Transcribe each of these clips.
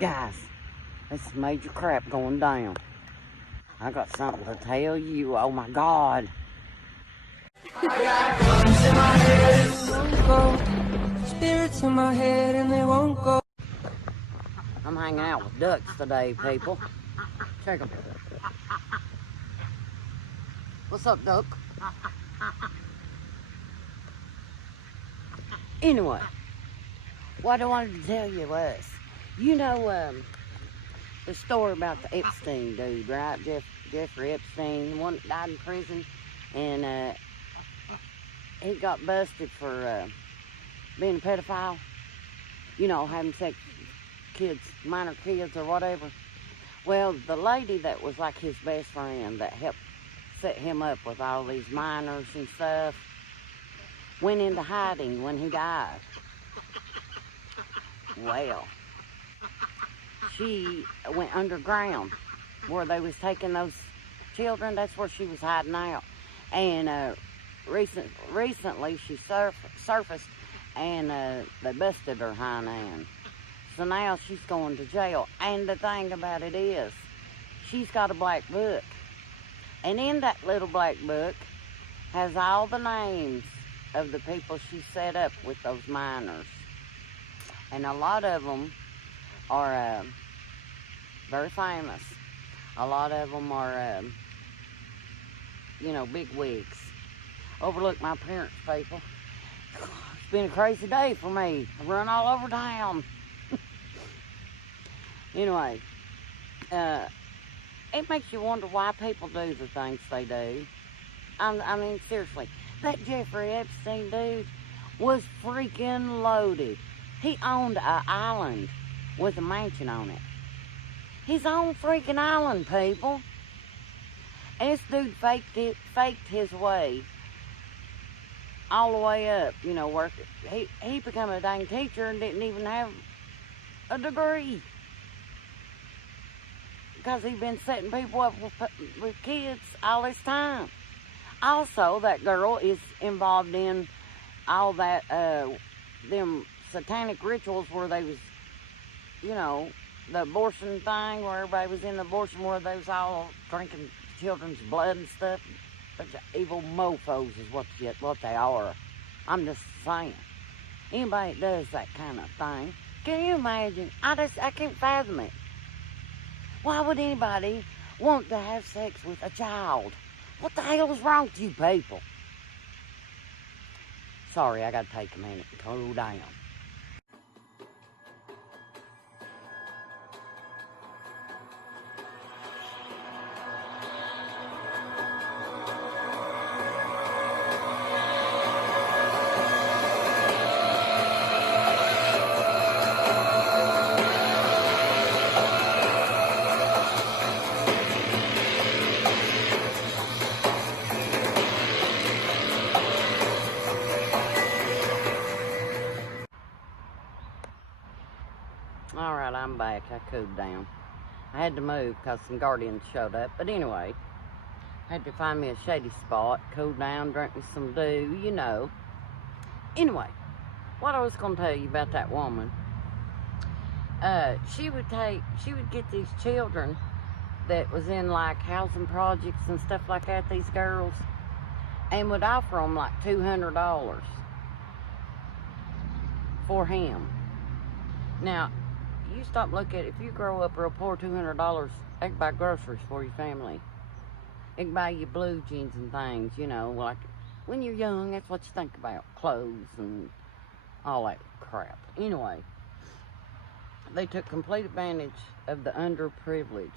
Guys, this is major crap going down. I got something to tell you. Oh my God. I got guns in my head, won't go. Spirits in my head and they won't go. I'm hanging out with ducks today, people. Check them. What's up, duck? Anyway, what I wanted to tell you was, you know, the story about the Epstein dude, right? Jeffrey Epstein, the one that died in prison, and he got busted for being a pedophile. You know, having sex with kids, minor kids or whatever. Well, the lady that was like his best friend that helped set him up with all these minors and stuff went into hiding when he died. Well, she went underground where they was taking those children. That's where she was hiding out. And recently she surfaced and they busted her hind end. So now she's going to jail. And the thing about it is, she's got a black book. And in that little black book has all the names of the people she set up with those minors. And a lot of them are very famous. A lot of them are, you know, big wigs. Overlook my parents, people. It's been a crazy day for me. I run all over town. Anyway, it makes you wonder why people do the things they do. I mean, seriously, that Jeffrey Epstein dude was freaking loaded. He owned an island with a mansion on it. His own freaking island, people. And this dude faked his way all the way up, you know, working. He became a dang teacher and didn't even have a degree. Because he'd been setting people up with kids all this time. Also, that girl is involved in all that, them satanic rituals where they was, you know, the abortion thing, where everybody was in the abortion, where they was all drinking children's blood and stuff. Bunch of evil mofos is what they are. I'm just saying. Anybody that does that kind of thing, can you imagine? I can't fathom it. Why would anybody want to have sex with a child? What the hell is wrong with you people? Sorry, I gotta take a minute and cool down. Alright, I'm back. I cooled down. I had to move because some guardians showed up. But anyway, I had to find me a shady spot, cool down, drink me some dew, you know. Anyway, what I was going to tell you about that woman, she would get these children that was in like housing projects and stuff like that, these girls, and would offer them like $200 for him. Now, you stop and look at it. If you grow up real poor, $200, they can buy groceries for your family. They can buy you blue jeans and things, you know, like when you're young, that's what you think about, clothes and all that crap. Anyway, they took complete advantage of the underprivileged.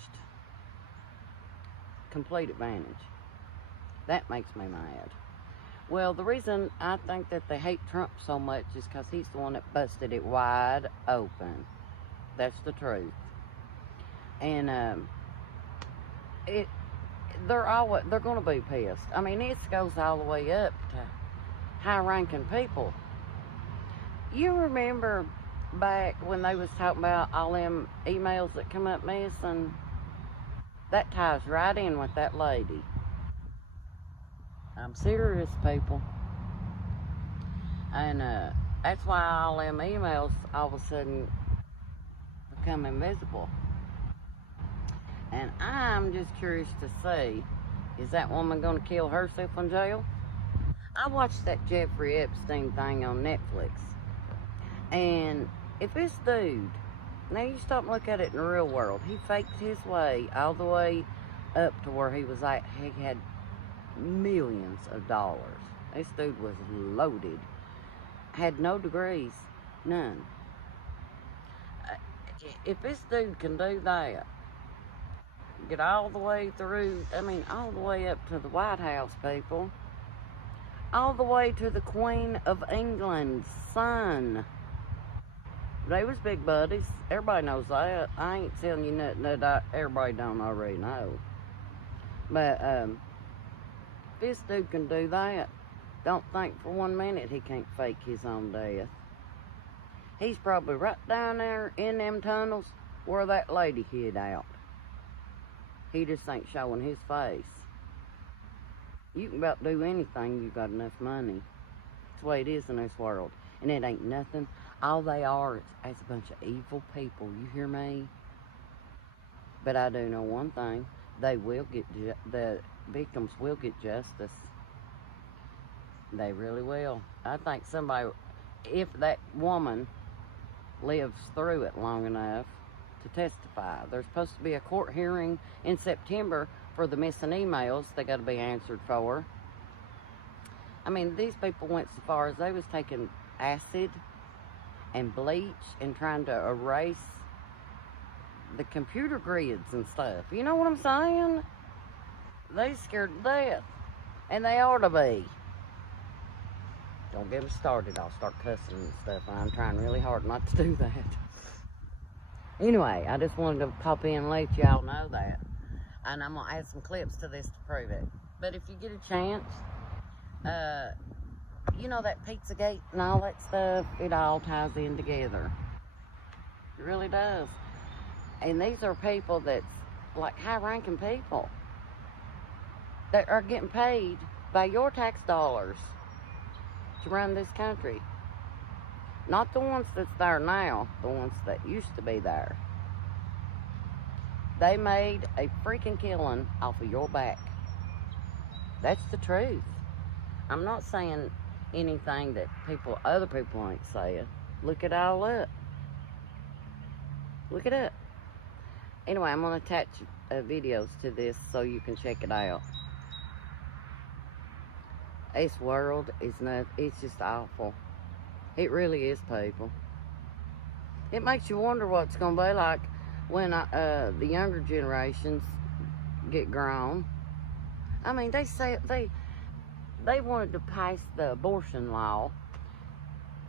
Complete advantage. That makes me mad. Well, the reason I think that they hate Trump so much is because he's the one that busted it wide open. That's the truth. And they're going to be pissed. I mean, this goes all the way up to high-ranking people. You remember back when they was talking about all them emails that come up missing? That ties right in with that lady. I'm serious, people. And that's why all them emails all of a sudden become invisible. And I'm just curious to see, is that woman going to kill herself in jail? I watched that Jeffrey Epstein thing on Netflix. And if this dude, now you stop and look at it in the real world, he faked his way all the way up to where he was at. He had millions of dollars. This dude was loaded. Had no degrees, none. If this dude can do that, get all the way through, I mean, all the way up to the White House, people. All the way to the Queen of England's son. They was big buddies. Everybody knows that. I ain't telling you nothing that everybody don't already know. But, if this dude can do that, don't think for 1 minute he can't fake his own death. He's probably right down there in them tunnels where that lady hid out. He just ain't showing his face. You can about do anything you got enough money. That's the way it is in this world. And it ain't nothing. All they are is a bunch of evil people. You hear me? But I do know one thing. They will get, the victims will get justice. They really will. I think somebody, if that woman lives through it long enough to testify. There's supposed to be a court hearing in September for the missing emails. They got to be answered for. I mean, these people went so far as they was taking acid and bleach and trying to erase the computer grids and stuff. You know what I'm saying? They scared to death. And they ought to be. Don't get me started. I'll start cussing and stuff. I'm trying really hard not to do that. Anyway, I just wanted to pop in and let y'all know that. And I'm going to add some clips to this to prove it. But if you get a chance, you know that Pizzagate and all that stuff, it all ties in together. It really does. And these are people that's like high-ranking people that are getting paid by your tax dollars to run this country. Not the ones that's there now, the ones that used to be there. They made a freaking killing off of your back. That's the truth. I'm not saying anything that other people ain't saying. Look it all up. Look it up. Anyway, I'm going to attach videos to this so you can check it out. This world is not, it's just awful. It really is, people. It makes you wonder what's going to be like when the younger generations get grown. I mean, they say they wanted to pass the abortion law,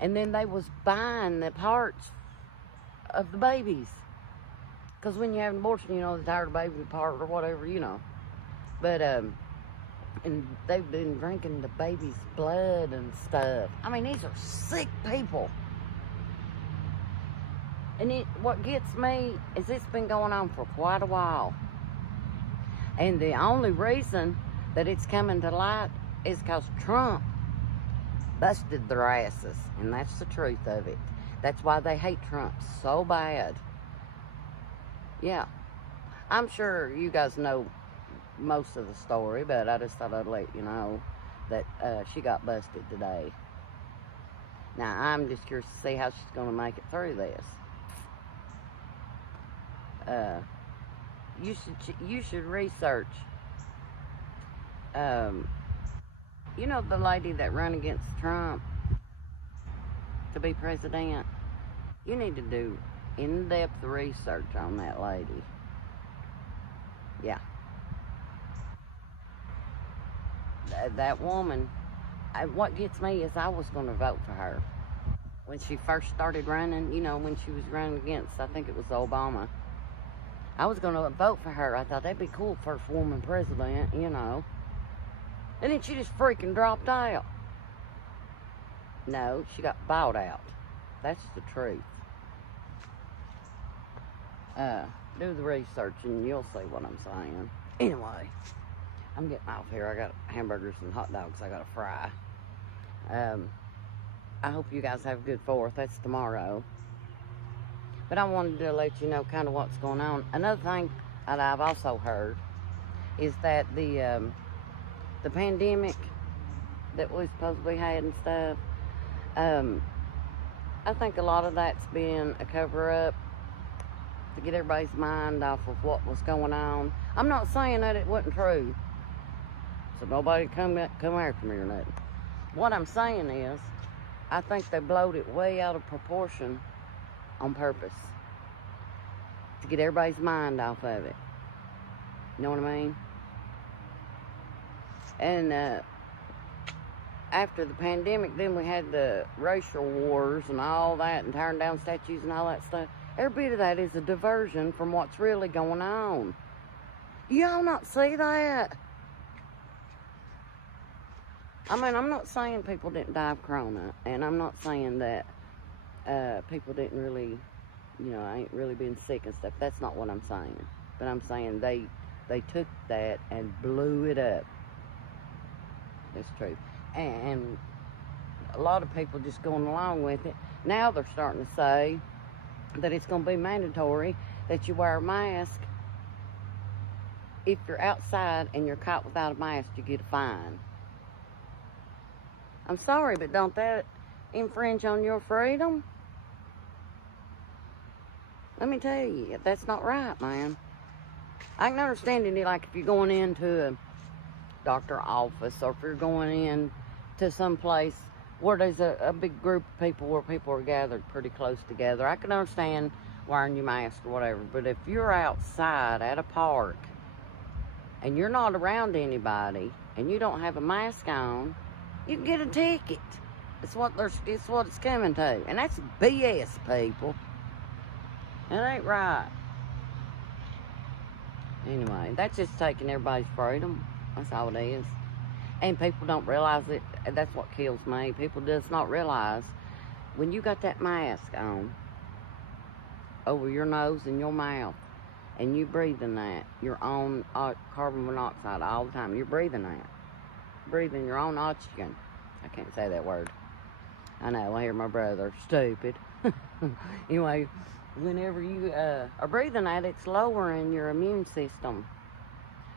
and then they was buying the parts of the babies. Because when you have an abortion, you know, they tear the baby apart or whatever, you know. But, and they've been drinking the baby's blood and stuff. I mean, these are sick people. And what gets me is it's been going on for quite a while. And the only reason that it's coming to light is because Trump busted their asses. And that's the truth of it. That's why they hate Trump so bad. Yeah. I'm sure you guys know most of the story, but I just thought I'd let you know that she got busted today. Now, I'm just curious to see how she's going to make it through this. You should research. You know the lady that ran against Trump to be president? You need to do in-depth research on that lady. Yeah. That woman, what gets me is I was going to vote for her. When she first started running, you know, when she was running against, I think it was Obama. I was going to vote for her. I thought that'd be cool, first woman president, you know. And then she just freaking dropped out. No, she got bought out. That's the truth. Do the research and you'll see what I'm saying. Anyway, I'm getting off here. I got hamburgers and hot dogs I gotta fry. I hope you guys have a good 4th. That's tomorrow. But I wanted to let you know kind of what's going on. Another thing that I've also heard is that the pandemic that we supposedly had and stuff, I think a lot of that's been a cover-up to get everybody's mind off of what was going on. I'm not saying that it wasn't true, so nobody come after me or nothing. What I'm saying is, I think they blowed it way out of proportion on purpose to get everybody's mind off of it. You know what I mean? And after the pandemic, then we had the racial wars and all that, and tearing down statues and all that stuff. Every bit of that is a diversion from what's really going on. Y'all not see that? I mean, I'm not saying people didn't die of corona, and I'm not saying that people didn't really, you know, ain't really been sick and stuff. That's not what I'm saying. But I'm saying they took that and blew it up. That's true. And a lot of people just going along with it. Now they're starting to say that it's going to be mandatory that you wear a mask. If you're outside and you're caught without a mask, you get a fine. I'm sorry, but don't that infringe on your freedom? Let me tell you, that's not right, man. I can understand it, like if you're going into a doctor's office, or if you're going in to some place where there's a big group of people, where people are gathered pretty close together. I can understand wearing your mask or whatever, but if you're outside at a park and you're not around anybody and you don't have a mask on, you can get a ticket. It's what it's coming to, and that's BS, people. It ain't right. Anyway, that's just taking everybody's freedom. That's all it is. And people don't realize it. That's what kills me. People does not realize when you got that mask on over your nose and your mouth, and you breathing that, your own carbon monoxide all the time. You're breathing that. Breathing your own oxygen. I can't say that word. I know, I hear my brother. Stupid. Anyway, whenever you are breathing that, it's lowering your immune system,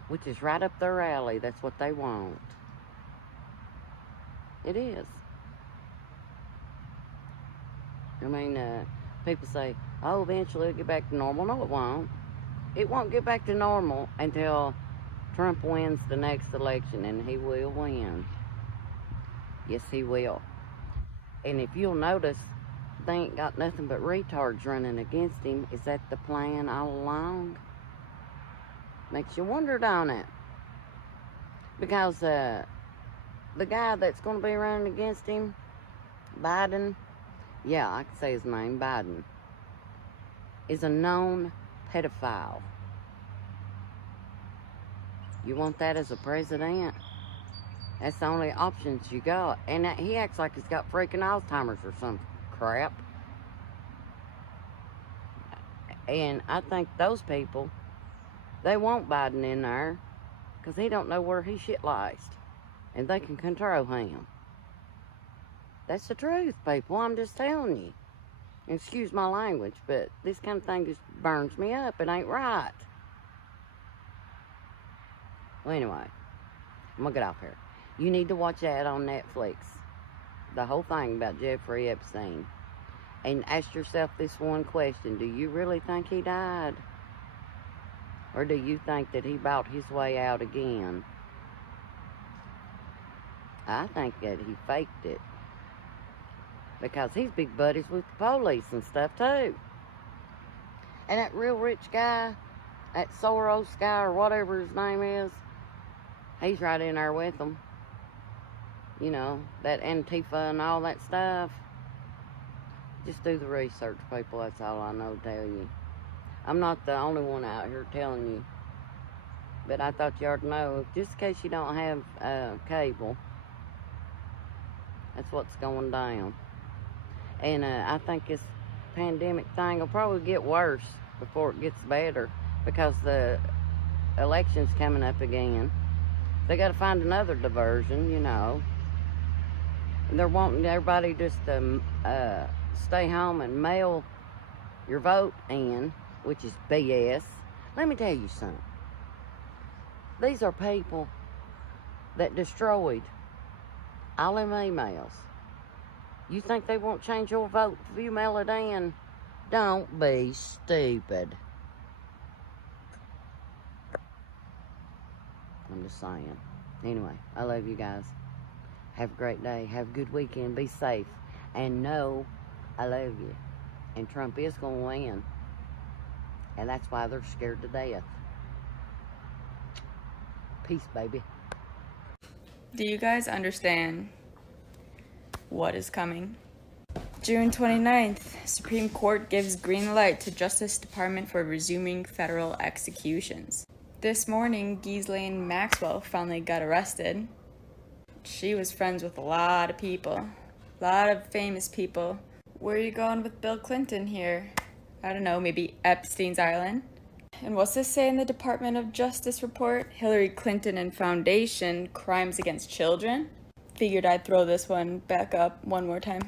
which is right up their alley. That's what they want. It is. I mean, people say, oh, eventually it'll get back to normal. No, it won't. It won't get back to normal until Trump wins the next election, and he will win. Yes, he will. And if you'll notice, they ain't got nothing but retards running against him. Is that the plan all along? Makes you wonder, don't it? Because the guy that's going to be running against him, Biden, yeah, I can say his name, Biden, is a known pedophile. You want that as a president? That's the only options you got. And he acts like he's got freaking Alzheimer's or some crap. And I think those people, they want Biden in there because he don't know where he shit-laced. And they can control him. That's the truth, people. I'm just telling you. Excuse my language, but this kind of thing just burns me up. It ain't right. Well, anyway, I'm going to get off here. You need to watch that on Netflix. The whole thing about Jeffrey Epstein. And ask yourself this one question. Do you really think he died? Or do you think that he bought his way out again? I think that he faked it. Because he's big buddies with the police and stuff too. And that real rich guy, that Soros guy or whatever his name is, he's right in there with them. You know, that Antifa and all that stuff. Just do the research, people. That's all I know to tell you. I'm not the only one out here telling you. But I thought you ought to know, just in case you don't have cable. That's what's going down. And I think this pandemic thing will probably get worse before it gets better. Because the election's coming up again. They got to find another diversion, you know. And they're wanting everybody just to stay home and mail your vote in, which is BS. Let me tell you something. These are people that destroyed all them emails. You think they won't change your vote if you mail it in? Don't be stupid. I'm just saying. Anyway, I love you guys. Have a great day. Have a good weekend. Be safe. And know I love you. And Trump is going to win. And that's why they're scared to death. Peace, baby. Do you guys understand what is coming? June 29th, Supreme Court gives green light to Justice Department for resuming federal executions. This morning, Ghislaine Maxwell finally got arrested. She was friends with a lot of people, a lot of famous people. Where are you going with Bill Clinton here? I don't know, maybe Epstein's Island? And what's this say in the Department of Justice report? Hillary Clinton and Foundation, crimes against children? Figured I'd throw this one back up one more time.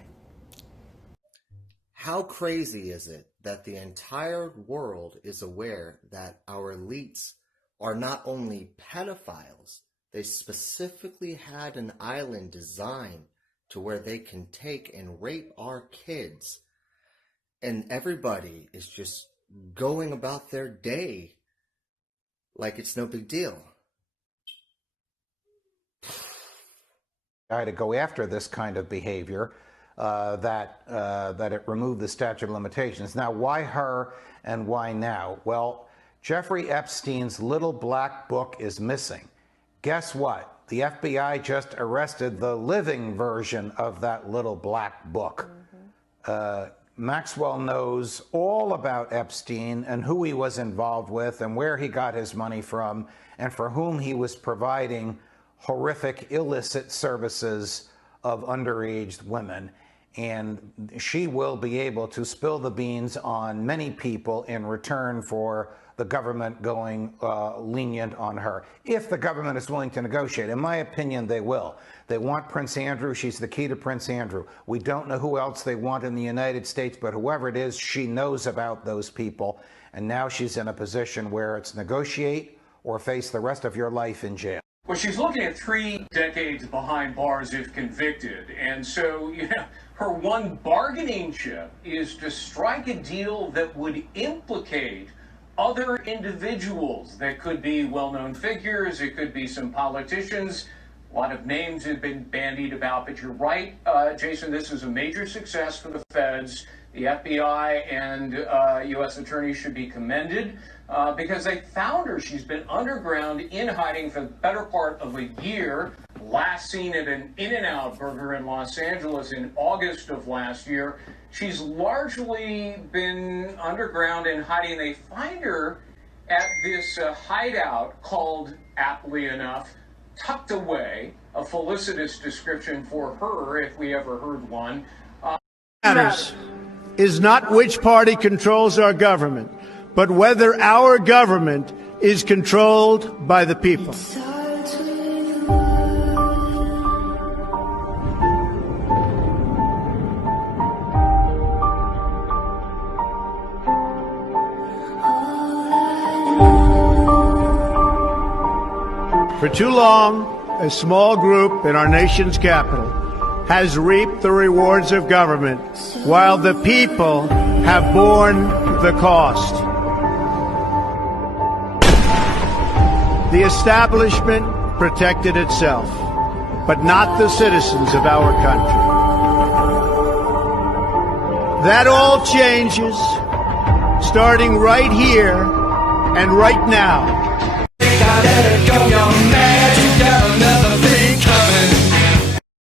How crazy is it that the entire world is aware that our elites are not only pedophiles, they specifically had an island designed to where they can take and rape our kids, and everybody is just going about their day like it's no big deal. To go after this kind of behavior, that it removed the statute of limitations. Now, why her and why now? Well, Jeffrey Epstein's little black book is missing. Guess what? The FBI just arrested the living version of that little black book. Maxwell knows all about Epstein and who he was involved with and where he got his money from and for whom he was providing horrific, illicit services of underage women. And she will be able to spill the beans on many people in return for the government going lenient on her. If the government is willing to negotiate, in my opinion, they will. They want Prince Andrew. She's the key to Prince Andrew. We don't know who else they want in the United States, but whoever it is, she knows about those people. And now she's in a position where it's negotiate or face the rest of your life in jail. Well, she's looking at 3 decades behind bars if convicted. And so, her one bargaining chip is to strike a deal that would implicate other individuals that could be well-known figures. It could be some politicians. A lot of names have been bandied about. But you're right, Jason, this is a major success for the feds. The FBI and U.S. attorneys should be commended because they found her. She's been underground in hiding for the better part of a year. Last seen at an In-N-Out Burger in Los Angeles in August of last year. She's largely been underground in hiding. They find her at this hideout called, aptly enough, Tucked Away, a felicitous description for her if we ever heard one. Matters is not which party controls our government, but whether our government is controlled by the people. For too long, a small group in our nation's capital has reaped the rewards of government, while the people have borne the cost. The establishment protected itself, but not the citizens of our country. That all changes, starting right here and right now. Gotta let her go, young man.